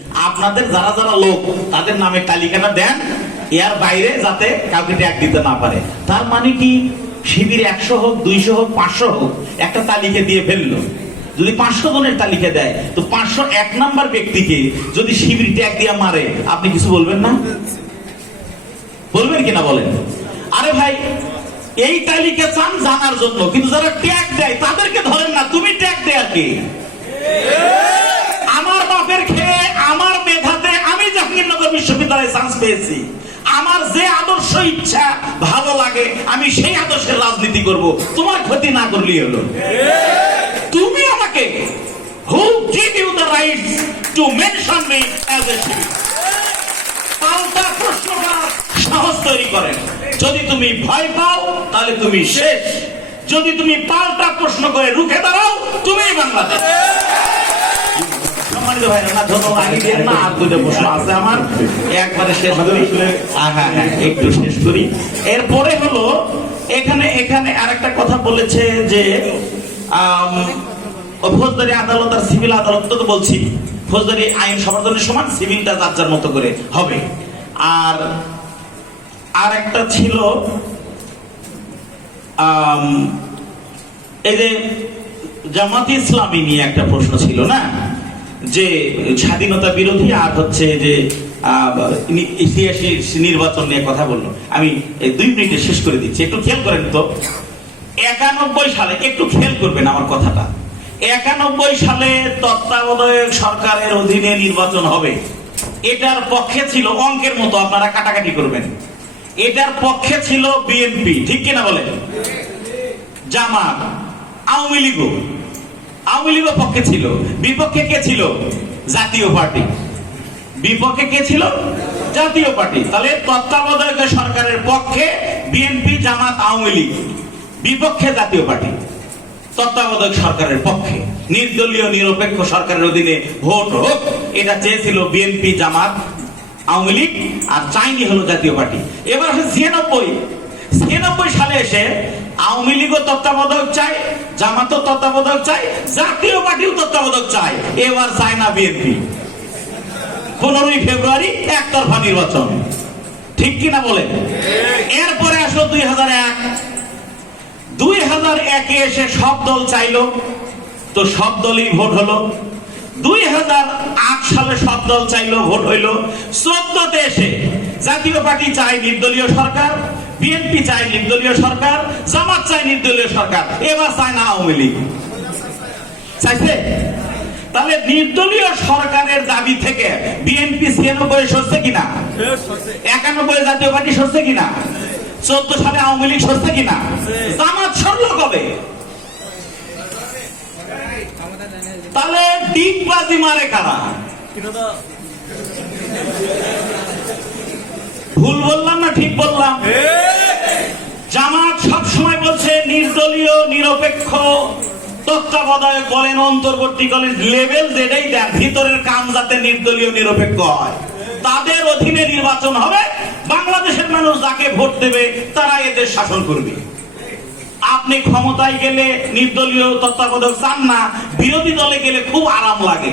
আপনাদের যারা যারা লোক, তাদের নামের তালিকাটা দেন, এর বাইরে যাতে কাউকে ট্যাগ দিতে না পারে। তার মানে কি? শিবির একশো হোক, দুইশো হোক, পাঁচশো হোক, একটা তালিকা দিয়ে ফেলল। যদি পাঁচশো জনের তালিকা দেয়, তো পাঁচশো এক নাম্বার ব্যক্তিকে যদি শিবির ট্যাগ দিয়ে মারে, আপনি কিছু বলবেন না? বলবেন কিনা বলেন? আরে ভাই, এই তালিকা চান জানার জন্য, কিন্তু যারা ট্যাগ দেয়, তাদেরকে ধরেন না, তুমি ট্যাগ দেয় আর কি আমার বাপের খেয়ে আমার মেধাতে আমি জাহাঙ্গীরনগর পেয়েছি। আমার যে আদর্শ ইচ্ছা ভালো লাগে, আমি সেই আদর্শের রাজনীতি করব। তোমার ক্ষতি না করলেই হলো। তুমি আমাকে who give you right to mention me as a পাল্টা সাহস তৈরি যদি তুমি ভয় পাও, তাহলে তুমি শেষ। যদি তুমি পাল্টা প্রশ্ন করে রুখে দাঁড়াও তুমি বাংলাদেশ। হ্যাঁ এরপরে হলো, এখানে এখানে আরেকটা কথা বলেছে যে ফৌজদারি আদালত আর সিভিল আদালত, তো বলছি, ফৌজদারি আইন সবার জন্য সমান সিভিলটা যার যার মতো করে হবে। আর আর একটা ছিল এই যে জামাত ইসলামী নিয়ে একটা প্রশ্ন ছিল, না? যে স্বাধীনতা বিরোধী আর হচ্ছে যে নির্বাচন নিয়ে কথা বলল। আমি দুই মিনিটে শেষ করে দিচ্ছি। একটু খেয়াল করেন তো। একানব্বই সালে, একটু খেয়াল করবেন আমার কথাটা। একানব্বই সালে তত্ত্বাবধায়ক সরকারের অধীনে নির্বাচন হবে। এটার পক্ষে ছিল অঙ্কের মতো, আপনারা কাটাকাটি করবেন। এটার পক্ষে ছিল বিএনপি, ঠিক কিনা বলেন? জামাত, আওয়ামী লীগও আওয়ামী লীগও পক্ষে ছিল। বিপক্ষে কে ছিল? জাতীয় পার্টি। বিপক্ষে কে ছিল? জাতীয় পার্টি। তাহলে তত্ত্বাবধায়ক সরকারের পক্ষে বিএনপি, জামাত, আওয়ামী লীগ। বিপক্ষে জাতীয় পার্টি। তত্ত্বাবধায়ক সরকারের পক্ষে। নির্দলীয়, নিরপেক্ষ সরকারের অধীনে ভোট হোক, এটা চেয়েছিল বিএনপি, জামাত, আওয়ামী লীগ, আর চাইনি হলো জাতীয় পার্টি। এবার আসে ছিয়ানব্বই। ছিয়ানব্বই এসে আওয়ামী লীগও তত্ত্বাবধায়ক চায়, জামাতও তত্ত্বাবধায়ক চায়, জাতীয় পার্টিও তত্ত্বাবধায়ক চায়। এবার চায় না বিএনপি। পনেরোই ফেব্রুয়ারি একতরফা নির্বাচন। ঠিক কিনা বলে? এরপরে আসলো দুই হাজার এক। দুই হাজার একে এসে সব দল চাইলো, তো সব দলই ভোট হলো। দুই হাজার আট সালে সব দল চাইলো, ভোট হইল। চোদ্দতে এসে জাতীয় পার্টি চায় নির্দলীয় সরকার বিএনপি চায় নির্দলীয় সরকার, জামাত চায় নির্দলীয় সরকার, এবার চায় না আওয়ামী লীগ। চাইছে? তাহলে নির্দলীয় সরকারের দাবি থেকে বিএনপি ছিয়ানব্বই সরছে কিনা? একানব্বই জাতীয় পার্টি সরছে কিনা? চোদ্দ সালে আওয়ামী লীগ সরছে কিনা? জামাত সরল কবে? তাহলে ডিগবাজি মারে কারা? ভুল বললাম না ঠিক বললাম। জামাত সব সময় বলছে নির্দলীয় নিরপেক্ষ তত্ত্বাবধায়ক বলেন অন্তর্বর্তীকালীন লেভেল যেটাই দেন ভিতরের কাম যাতে নির্দলীয় নিরপেক্ষ হয়। তাদের অধীনে নির্বাচন হবে বাংলাদেশের মানুষ যাকে ভোট দেবে তারা এদের শাসন করবে। আপনি ক্ষমতায় গেলে নির্দলীয় তত্ত্বাবধায়ক চান না বিরোধী দলে গেলে খুব আরাম লাগে।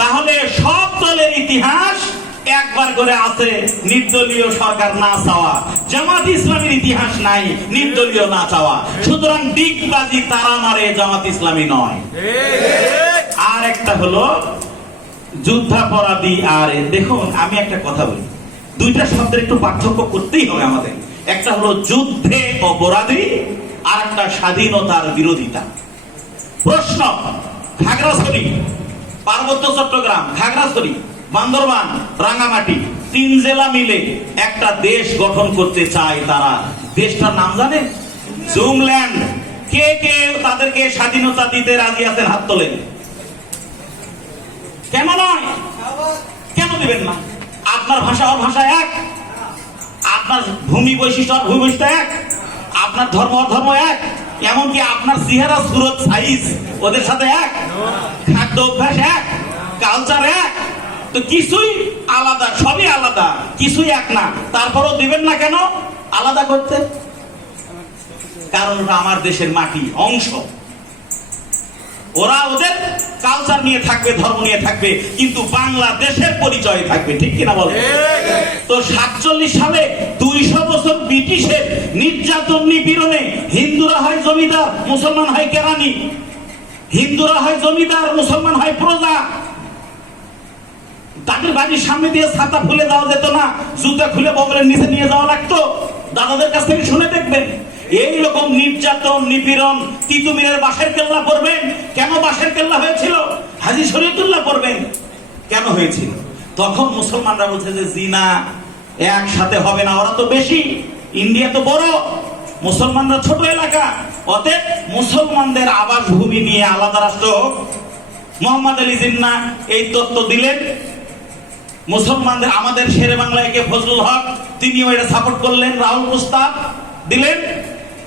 তাহলে সব দলের ইতিহাস একবার করে আছে নির্দলীয় সরকার না চাওয়া। জামাত ইসলামের ইতিহাস নাই, নির্দলীয় না চাওয়া। সুতরাং দিকবাজি তারা মারে, জামাত ইসলামী নয়। আর একটা হলো যুদ্ধাপরাধী আর দেখুন, আমি একটা কথা বলি। দুইটা শব্দের একটু পার্থক্য করতেই হবে আমাদের। একটা হলো যুদ্ধে অপরাধী, আর একটা স্বাধীনতার বিরোধিতা। প্রশ্ন খাগড়াছড়ি পার্বত্য চট্টগ্রাম খাগড়াছড়ি বান্দরবান রাঙামাটি তিন জেলা মিলে একটা দেশ গঠন করতে চায় তারা। দেশটার নাম জানে? জুমল্যান্ড। কে কে তাদেরকে স্বাধীনতা দিতে রাজি আছেন হাত তোলেন? কেন নয়? কেন দিবেন না? আপনার ভাষা ওর ভাষা এক। আপনার ভূমি বৈশিষ্ট্য আর ভূমি বৈশিষ্ট্য এক। আপনার ধর্ম আর ধর্ম এক। এমনকি আপনার চেহারা, সুরত, সাইজ ওদের সাথে এক। খাদ্য অভ্যাস এক। কালচার এক। তো কিছুই আলাদা, সবই আলাদা। কিছুই এক না। তারপরও দিবেন না কেন? আলাদা করতে? কারণ আমার দেশের মাটি, অংশ। ওরা ওদের কালচার নিয়ে থাকবে, ধর্ম নিয়ে থাকবে, কিন্তু বাংলাদেশের পরিচয় থাকবে। ঠিক কিনা বলে তো সাতচল্লিশ সালে দুইশো বছর ব্রিটিশের নির্যাতন নিপীড়নে হিন্দুরা হয় জমিদার, মুসলমান হয় কেরানি। হিন্দুরা হয় জমিদার, মুসলমান হয় প্রজা। তাদের বাড়ির সামনে দিয়ে ছাতা খুলে দেওয়া যেত না, জুতা খুলে বগলের নিচে নিয়ে যাওয়া লাগতো। দাদাদের কাছ থেকে শুনে দেখবেন, এই রকম নির্যাতন, নিপীড়ন তিতুমিরের বাঁশের কেল্লা করবেন কেন বাঁশের কেল্লা হয়েছিল? হাজি শরীয়তুল্লাহ করবেন কেন হয়েছিল? তখন মুসলমানরা বলছে যে, জিনা একসাথে হবে না, ওরা তো বেশি, ইন্ডিয়া তো বড়। মুসলমানরা ছোট এলাকা। অতএব মুসলমানদের আবাস ভূমি নিয়ে আলাদা রাষ্ট্র হোক। মোহাম্মদ আলী জিন্না এই তত্ত্ব দিলেন। মুসলমানদের আমাদের শেরে বাংলায় কে ফজলুল হক, তিনিও এটা সাপোর্ট করলেন। রাহুল প্রস্তাব দিলেন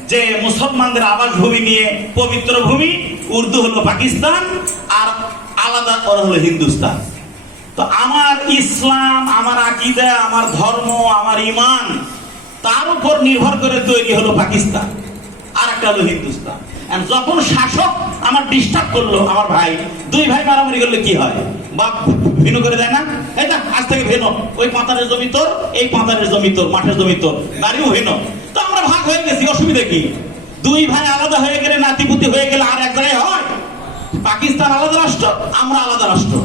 যে মুসলমানদের আবাস ভূমি নিয়ে পবিত্র ভূমি, উর্দু হলো পাকিস্তান আর আলাদা ওরা হলো হিন্দুস্তান। তো আমার ইসলাম, আমার আকিদা, আমার ধর্ম, আমার ইমান, তার উপর নির্ভর করে তৈরি হলো পাকিস্তান। আর একটা হলো হিন্দুস্তান। যখন শাসক আমার ডিস্টার্ব করল, আমার ভাই, দুই ভাই মারামারি করলে কি হয়? বাপ ভিন্ন করে দেয় না? না আজ থেকে ভেনো, ওই পাতারের জমি তোর, এই পাতারের জমি তোর, মাঠের জমি তোর, বাড়িও ভেনো। তো আমরা ভাগ হয়ে গেছি, অসুবিধা কি? দুই ভাই আলাদা হয়ে গেলে নাতিপুতি হয়ে গেলে আর এক জায়গায় হয়? পাকিস্তান আলাদা রাষ্ট্র, আমরা আলাদা রাষ্ট্র।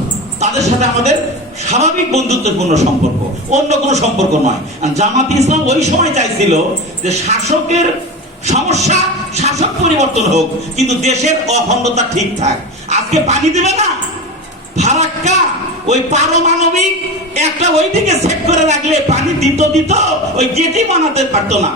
তাদের সাথে আমাদের স্বাভাবিক বন্ধুত্বপূর্ণ সম্পর্ক, অন্য কোনো সম্পর্ক নয়। জামাত ইসলাম ওই সময় চাইছিল যে শাসকের সমস্যা, শাসক পরিবর্তন হোক, কিন্তু দেশের অখণ্ডতা ঠিক থাক। আজকে পানি দেবে না? ফারাক্কা, ওই পারমাণবিক একটা ওইদিকে সেট করে রাখলে পানি দিত দিত ওই গেটি বানাতে পারতো না।